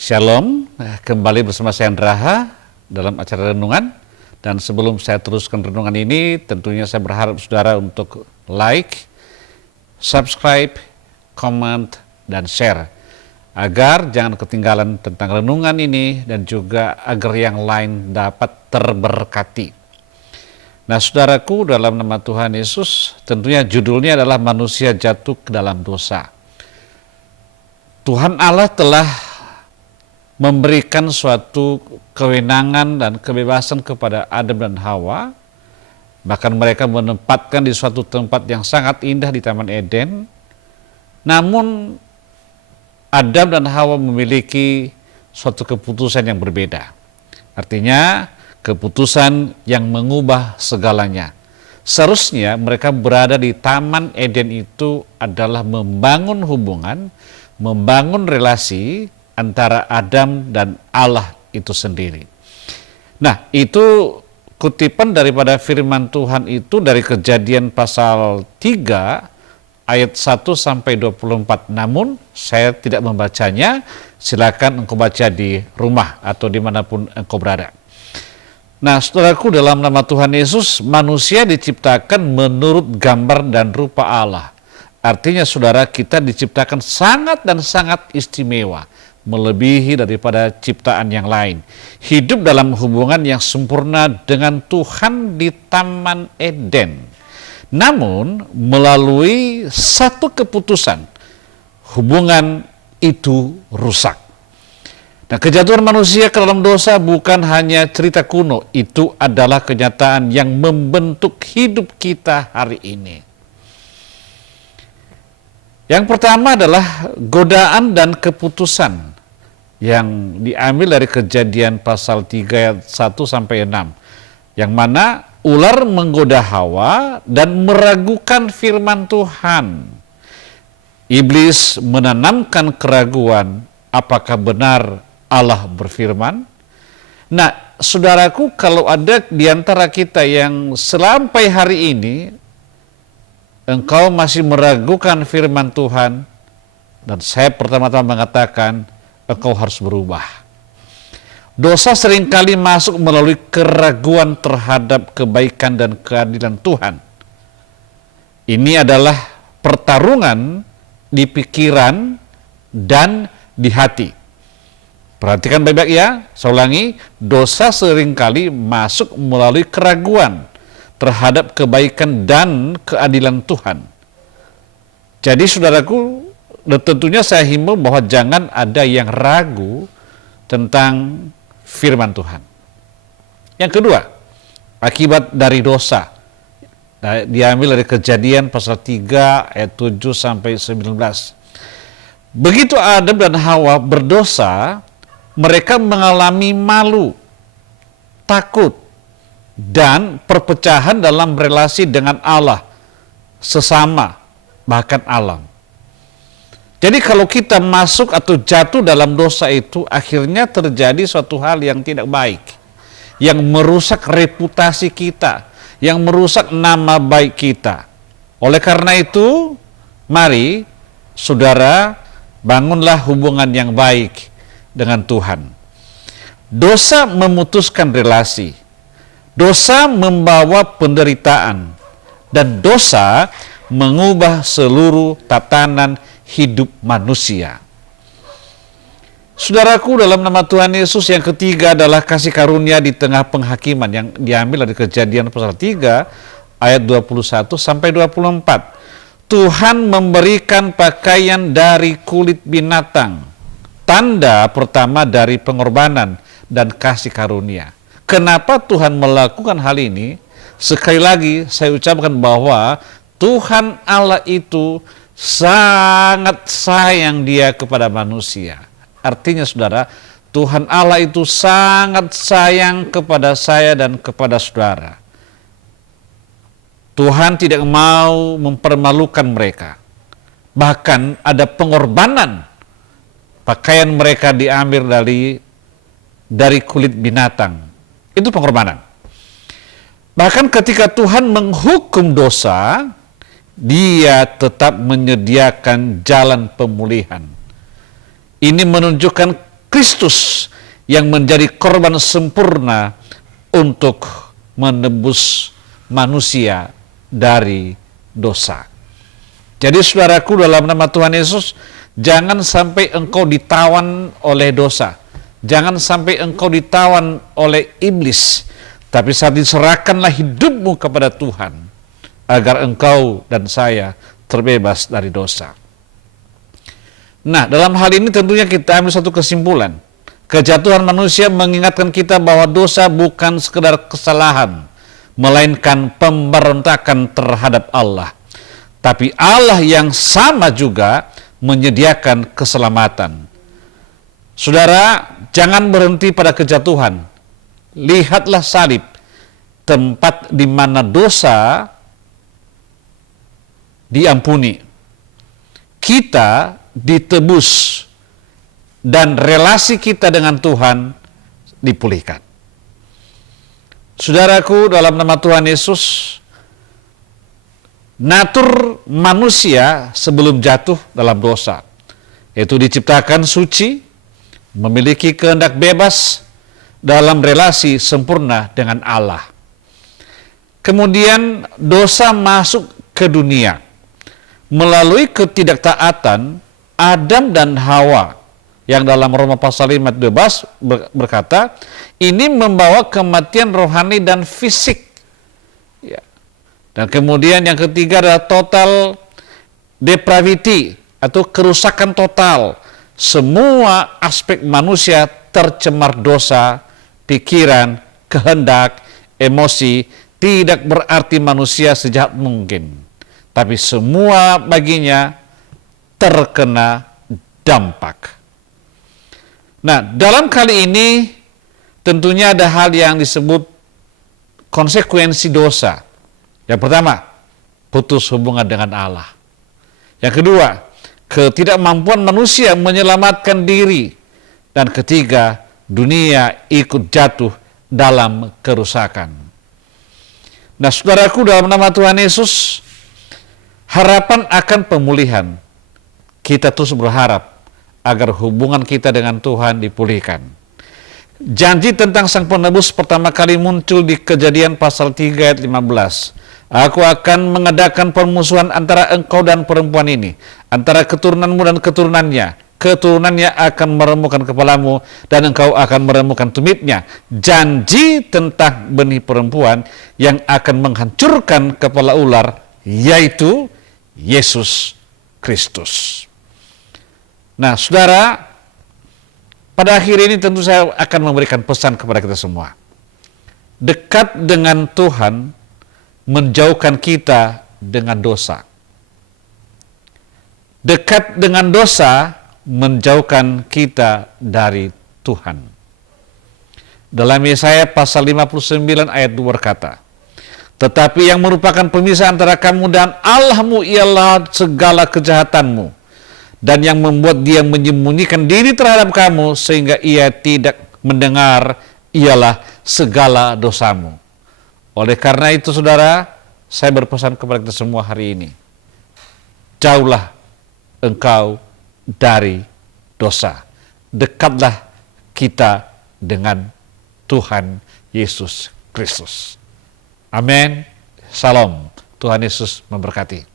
Shalom, kembali bersama saya Andraha dalam acara renungan. Dan sebelum saya teruskan renungan ini, tentunya saya berharap saudara untuk like, subscribe, comment, dan share. Agar jangan ketinggalan tentang renungan ini dan juga agar yang lain dapat terberkati. Nah saudaraku, dalam nama Tuhan Yesus, tentunya judulnya adalah manusia jatuh ke dalam dosa. Tuhan Allah telah memberikan suatu kewenangan dan kebebasan kepada Adam dan Hawa. Bahkan mereka menempatkan di suatu tempat yang sangat indah di Taman Eden. Namun Adam dan Hawa memiliki suatu keputusan yang berbeda. Artinya keputusan yang mengubah segalanya. Seharusnya mereka berada di Taman Eden itu adalah membangun hubungan, membangun relasi antara Adam dan Allah itu sendiri. Nah, itu kutipan daripada firman Tuhan itu dari Kejadian pasal 3 ayat 1 sampai 24. Namun saya tidak membacanya, silakan engkau baca di rumah atau dimanapun engkau berada. Nah, saudaraku, dalam nama Tuhan Yesus, manusia diciptakan menurut gambar dan rupa Allah. Artinya saudara, kita diciptakan sangat dan sangat istimewa, melebihi daripada ciptaan yang lain. Hidup dalam hubungan yang sempurna dengan Tuhan di Taman Eden. Namun melalui satu keputusan, hubungan itu rusak. Nah, kejatuhan manusia ke dalam dosa bukan hanya cerita kuno, itu adalah kenyataan yang membentuk hidup kita hari ini. Yang pertama adalah godaan dan keputusan yang diambil dari Kejadian pasal 3 ayat 1 sampai 6. Yang mana ular menggoda Hawa dan meragukan firman Tuhan. Iblis menanamkan keraguan apakah benar Allah berfirman. Nah, saudaraku, kalau ada di antara kita yang sampai hari ini engkau masih meragukan firman Tuhan, dan saya pertama-tama mengatakan engkau harus berubah. Dosa seringkali masuk melalui keraguan terhadap kebaikan dan keadilan Tuhan. Ini adalah pertarungan di pikiran dan di hati. Perhatikan baik-baik ya, saya ulangi, dosa seringkali masuk melalui keraguan terhadap kebaikan dan keadilan Tuhan. Jadi saudaraku, tentunya saya himbau bahwa jangan ada yang ragu tentang firman Tuhan. Yang kedua, akibat dari dosa. Diambil dari Kejadian pasal 3 ayat 7 sampai 19. Begitu Adam dan Hawa berdosa, mereka mengalami malu, takut, dan perpecahan dalam relasi dengan Allah, sesama, bahkan alam. Jadi kalau kita masuk atau jatuh dalam dosa itu, akhirnya terjadi suatu hal yang tidak baik, yang merusak reputasi kita, yang merusak nama baik kita. Oleh karena itu, mari saudara bangunlah hubungan yang baik dengan Tuhan. Dosa memutuskan relasi. Dosa membawa penderitaan, dan dosa mengubah seluruh tatanan hidup manusia. Saudaraku, dalam nama Tuhan Yesus, yang ketiga adalah kasih karunia di tengah penghakiman yang diambil dari Kejadian pasal 3 ayat 21 sampai 24. Tuhan memberikan pakaian dari kulit binatang, tanda pertama dari pengorbanan dan kasih karunia. Kenapa Tuhan melakukan hal ini? Sekali lagi saya ucapkan bahwa Tuhan Allah itu sangat sayang Dia kepada manusia. Artinya saudara, Tuhan Allah itu sangat sayang kepada saya dan kepada saudara. Tuhan tidak mau mempermalukan mereka. Bahkan ada pengorbanan. Pakaian mereka diambil dari kulit binatang. Itu pengorbanan. Bahkan ketika Tuhan menghukum dosa, Dia tetap menyediakan jalan pemulihan. Ini menunjukkan Kristus yang menjadi korban sempurna untuk menebus manusia dari dosa. Jadi saudaraku, dalam nama Tuhan Yesus, jangan sampai engkau ditawan oleh dosa. Jangan sampai engkau ditawan oleh iblis. Tapi saat diserahkanlah hidupmu kepada Tuhan, agar engkau dan saya terbebas dari dosa. Nah, dalam hal ini tentunya kita ambil satu kesimpulan. Kejatuhan manusia mengingatkan kita bahwa dosa bukan sekedar kesalahan, melainkan pemberontakan terhadap Allah. Tapi Allah yang sama juga menyediakan keselamatan. Saudara, jangan berhenti pada kejatuhan. Lihatlah salib, tempat di mana dosa diampuni. Kita ditebus dan relasi kita dengan Tuhan dipulihkan. Saudaraku, dalam nama Tuhan Yesus, natur manusia sebelum jatuh dalam dosa, yaitu diciptakan suci, memiliki kehendak bebas dalam relasi sempurna dengan Allah. Kemudian dosa masuk ke dunia. Melalui ketidaktaatan Adam dan Hawa, yang dalam Roma pasal 5 ayat 12 berkata, ini membawa kematian rohani dan fisik. Ya. Dan kemudian yang ketiga adalah total depravity atau kerusakan total. Semua aspek manusia tercemar dosa, pikiran, kehendak, emosi. Tidak berarti manusia sejahat mungkin, tapi semua baginya terkena dampak. Nah, dalam kali ini tentunya ada hal yang disebut konsekuensi dosa. Yang pertama, putus hubungan dengan Allah. Yang kedua, ketidakmampuan manusia menyelamatkan diri. Dan ketiga, dunia ikut jatuh dalam kerusakan. Nah, saudaraku, dalam nama Tuhan Yesus, harapan akan pemulihan. Kita terus berharap agar hubungan kita dengan Tuhan dipulihkan. Janji tentang Sang Penebus pertama kali muncul di Kejadian pasal 3 ayat 15. Aku akan mengadakan permusuhan antara engkau dan perempuan ini, antara keturunanmu dan keturunannya. Keturunannya akan meremukkan kepalamu dan engkau akan meremukkan tumitnya. Janji tentang benih perempuan yang akan menghancurkan kepala ular, yaitu Yesus Kristus. Nah, saudara, pada akhir ini tentu saya akan memberikan pesan kepada kita semua. Dekat dengan Tuhan menjauhkan kita dengan dosa. Dekat dengan dosa menjauhkan kita dari Tuhan. Dalam Yesaya pasal 59 ayat 2 berkata, tetapi yang merupakan pemisah antara kamu dan Allahmu ialah segala kejahatanmu, dan yang membuat dia menyembunyikan diri terhadap kamu sehingga ia tidak mendengar ialah segala dosamu. Oleh karena itu, saudara, saya berpesan kepada kita semua hari ini, jauhlah engkau dari dosa. Dekatlah kita dengan Tuhan Yesus Kristus. Amin. Salam. Tuhan Yesus memberkati.